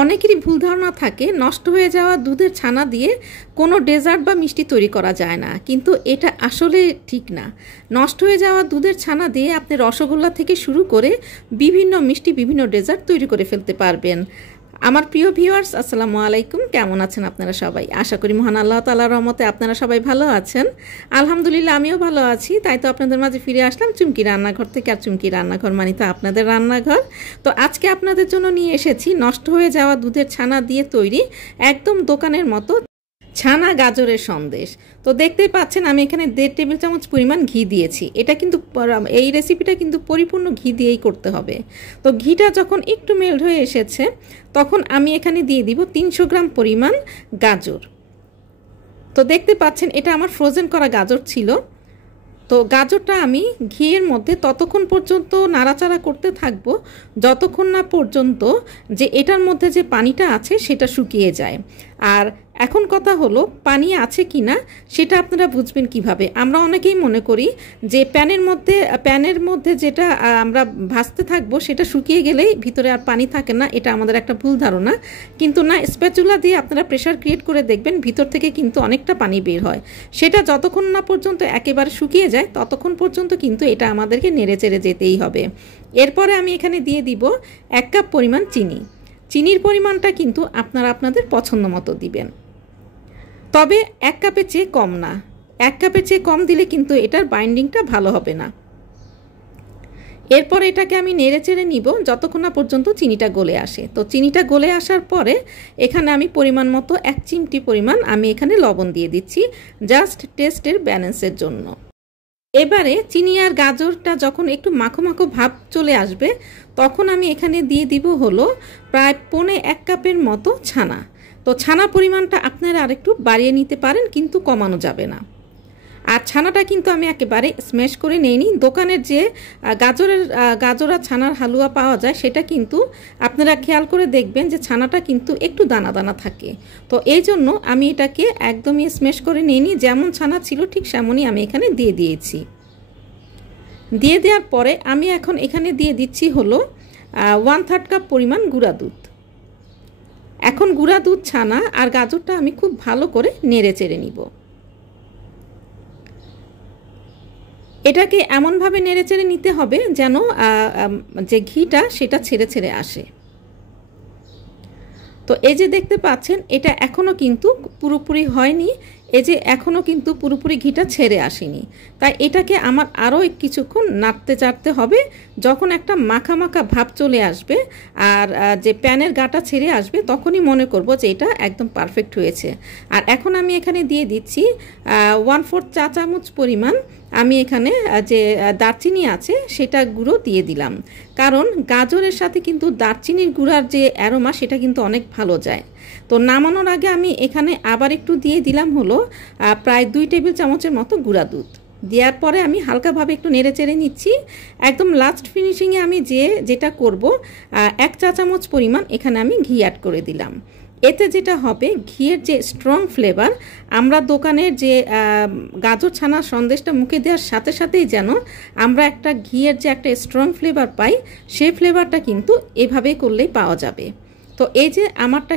অনেকেরই ভুল ধারণা থাকে নষ্ট হয়ে যাওয়া দুধের ছানা দিয়ে কোনো ডেজার্ট বা মিষ্টি তৈরি করা যায় না, কিন্তু এটা আসলে ঠিক না। নষ্ট হয়ে যাওয়া দুধের ছানা দিয়ে আপনি রসগোল্লা থেকে শুরু করে বিভিন্ন মিষ্টি, বিভিন্ন ডেজার্ট তৈরি করে ফেলতে পারবেন। আমার প্রিয় ভিউয়ার্স, আসসালামু আলাইকুম। কেমন আছেন আপনারা সবাই? আশা করি মহান আল্লাহ তাআলার রহমতে আপনারা সবাই ভালো আছেন। আলহামদুলিল্লাহ, আমিও ভালো আছি। তাই তো আপনাদের মাঝে ফিরে আসলাম চুমকি রান্নাঘর থেকে। আর চুমকি রান্নাঘর মানে তো আপনাদের রান্নাঘর। তো আজকে আপনাদের জন্য নিয়ে এসেছি নষ্ট হয়ে যাওয়া দুধের ছানা দিয়ে তৈরি একদম দোকানের মতো ছানা গাজরের সন্দেশ। তো দেখতেই পাচ্ছেন আমি এখানে 1.5 টেবিল চামচ পরিমাণ ঘি দিয়েছি। এটা কিন্তু এই রেসিপিটা কিন্তু পরিপূর্ণ ঘি দিয়েই করতে হবে। তো ঘিটা যখন একটু মেল্ট হয়ে এসেছে তখন আমি এখানে দিয়ে দিব 300 গ্রাম পরিমাণ গাজর। তো দেখতে পাচ্ছেন এটা আমার ফ্রোজেন করা গাজর ছিল। তো গাজরটা আমি ঘিয়ের মধ্যে ততক্ষণ পর্যন্ত নাড়াচাড়া করতে থাকবো যতক্ষণ না পর্যন্ত যে এটার মধ্যে যে পানিটা আছে সেটা শুকিয়ে যায়। আর এখন কথা হলো পানি আছে কি না সেটা আপনারা বুঝবেন কিভাবে। আমরা অনেকেই মনে করি যে প্যানের মধ্যে যেটা আমরা ভাজতে থাকবো সেটা শুকিয়ে গেলেই ভিতরে আর পানি থাকে না। এটা আমাদের একটা ভুল ধারণা। কিন্তু না, স্প্যাচুলা দিয়ে আপনারা প্রেশার ক্রিয়েট করে দেখবেন ভিতর থেকে কিন্তু অনেকটা পানি বের হয়। সেটা যতক্ষণ না পর্যন্ত একেবারে শুকিয়ে যায় ততক্ষণ পর্যন্ত কিন্তু এটা আমাদেরকে নেড়ে চেড়ে যেতেই হবে। এরপরে আমি এখানে দিয়ে দিব 1 কাপ পরিমাণ চিনি। চিনির পরিমাণটা কিন্তু আপনারা আপনাদের পছন্দ মতো দিবেন, তবে 1 কাপের চেয়ে কম না। 1 কাপের চেয়ে কম দিলে কিন্তু এটার বাইন্ডিংটা ভালো হবে না। এরপর এটাকে আমি নেড়ে চেড়ে নিব যতক্ষণ না পর্যন্ত চিনিটা গলে আসে। তো চিনিটা গলে আসার পরে এখানে আমি পরিমাণ মতো 1 চিমটি পরিমাণ আমি এখানে লবণ দিয়ে দিচ্ছি, জাস্ট টেস্টের ব্যালেন্সের জন্য। এবারে চিনি আর গাজরটা যখন একটু মাখো মাখো ভাব চলে আসবে তখন আমি এখানে দিয়ে দিব হলো প্রায় 1.25 কাপের মতো ছানা। তো ছানা পরিমাণটা আপনারা আরেকটু বাড়িয়ে নিতে পারেন, কিন্তু কমানো যাবে না। আর ছানাটা কিন্তু আমি একেবারে স্ম্যাশ করে নেইনি। দোকানের যে গাজর আর ছানার হালুয়া পাওয়া যায় সেটা কিন্তু আপনারা খেয়াল করে দেখবেন যে ছানাটা কিন্তু একটু দানা দানা থাকে। তো এই জন্য আমি এটাকে একদমই স্ম্যাশ করে নেইনি, যেমন ছানা ছিল ঠিক সেমনই আমি এখানে দিয়ে দিয়েছি। দিয়ে দেওয়ার পরে আমি এখন এখানে দিয়ে দিচ্ছি হলো 1/3 কাপ পরিমাণ গুঁড়া দুধ। এখন গুঁড়া দুধ, ছানা আর গাজরটা আমি খুব ভালো করে নেড়ে চেড়ে নিব। এটাকে এমনভাবে নেড়ে চেড়ে নিতে হবে যেন যে ঘিটা সেটা ছেড়ে ছেড়ে আসে। তো এই যে দেখতে পাচ্ছেন এটা এখনও কিন্তু পুরোপুরি হয়নি, এই যে এখনও কিন্তু পুরোপুরি ঘিটা ছেড়ে আসেনি। তাই এটাকে আমার আরও কিছুক্ষণ নাড়তে চাড়তে হবে। যখন একটা মাখা মাখা ভাব চলে আসবে আর যে প্যানের গাটা ছেড়ে আসবে তখনই মনে করব যে এটা একদম পারফেক্ট হয়েছে। আর এখন আমি এখানে দিয়ে দিচ্ছি 1/4 চা চামচ পরিমাণ আমি এখানে যে দারচিনি আছে সেটা গুঁড়ো দিয়ে দিলাম, কারণ গাজরের সাথে কিন্তু দারচিনির গুঁড়ার যে অ্যারোমা সেটা কিন্তু অনেক ভালো যায়। তো নামানোর আগে আমি এখানে আবার একটু দিয়ে দিলাম হলো প্রায় 2 টেবিল চামচের মতো গুঁড়া দুধ। দেওয়ার পরে আমি হালকাভাবে একটু নেড়ে চেড়ে নিচ্ছি। একদম লাস্ট ফিনিশিংয়ে আমি যেটা করব 1 চা চামচ পরিমাণ এখানে আমি ঘি অ্যাড করে দিলাম। এতে যেটা হবে ঘিয়ের যে স্ট্রং ফ্লেভার, আমরা দোকানের যে গাজর ছানা সন্দেশটা মুখে দেওয়ার সাথে সাথেই যেন আমরা একটা ঘিয়ের যে একটা স্ট্রং ফ্লেভার পাই, সেই ফ্লেভারটা কিন্তু এভাবেই করলেই পাওয়া যাবে। তো এই যে আমারটা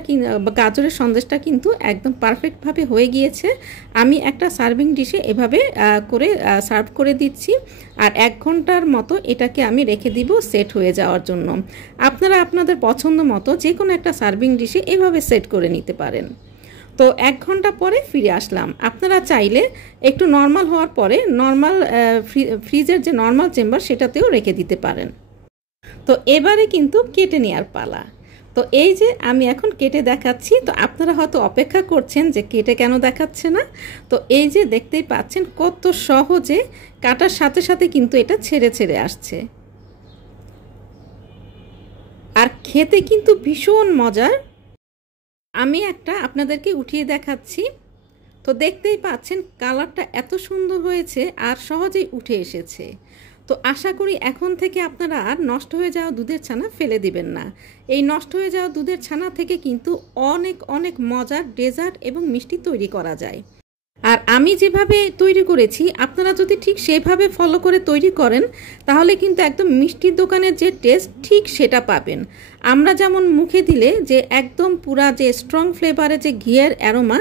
গাজরের সন্দেশটা কিন্তু একদম পারফেক্টভাবে হয়ে গিয়েছে। আমি একটা সার্ভিং ডিশে এভাবে করে সার্ভ করে দিচ্ছি। আর 1 ঘন্টার মতো এটাকে আমি রেখে দিব সেট হয়ে যাওয়ার জন্য। আপনারা আপনাদের পছন্দ মতো যে কোনো একটা সার্ভিং ডিশে এভাবে সেট করে নিতে পারেন। তো 1 ঘন্টা পরে ফিরে আসলাম। আপনারা চাইলে একটু নর্মাল হওয়ার পরে নর্মাল ফ্রিজের যে নর্মাল চেম্বার সেটাতেও রেখে দিতে পারেন। তো এবারে কিন্তু কেটে নেওয়ার পালা। তো এই যে আমি এখন কেটে দেখাচ্ছি। তো আপনারা হয়তো অপেক্ষা করছেন যে কেটে কেন দেখাচ্ছে না। তো এই যে দেখতেই পাচ্ছেন কত সহজে কাটার সাথে সাথে কিন্তু এটা ছেড়ে ছেড়ে আসছে, আর খেতে কিন্তু ভীষণ মজার। আমি একটা আপনাদেরকে উঠিয়ে দেখাচ্ছি। তো দেখতেই পাচ্ছেন কালারটা এত সুন্দর হয়েছে আর সহজেই উঠে এসেছে। তো আশা করি এখন থেকে আপনারা আর নষ্ট হয়ে যাওয়া দুধের ছানা ফেলে দিবেন না। এই নষ্ট হয়ে যাওয়া দুধের ছানা থেকে কিন্তু অনেক অনেক মজার ডেজার্ট এবং মিষ্টি তৈরি করা যায়। আর আমি যেভাবে তৈরি করেছি আপনারা যদি ঠিক সেভাবে ফলো করে তৈরি করেন তাহলে কিন্তু একদম মিষ্টির দোকানের যে টেস্ট ঠিক সেটা পাবেন। আমরা যেমন মুখে দিলে যে একদম পুরা যে স্ট্রং ফ্লেভারে যে ঘিয়ের অ্যারোমা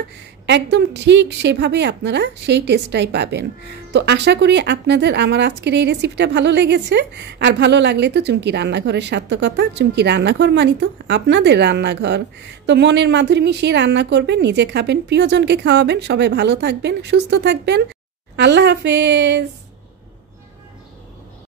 একদম ঠিক সেভাবেই আপনারা সেই টেস্টটাই পাবেন। তো আশা করি আপনাদের আমার আজকের এই রেসিপিটা ভালো লেগেছে। আর ভালো লাগলে তো চুমকি রান্নাঘরের সার্থকতা। চুমকি রান্নাঘর মানি তো আপনাদের রান্নাঘর। তো মনের মাধুরী মিশিয়ে রান্না করবেন, নিজে খাবেন, প্রিয়জনকে খাওয়াবেন। সবাই ভালো থাকবেন, সুস্থ থাকবেন। আল্লাহ হাফেজ।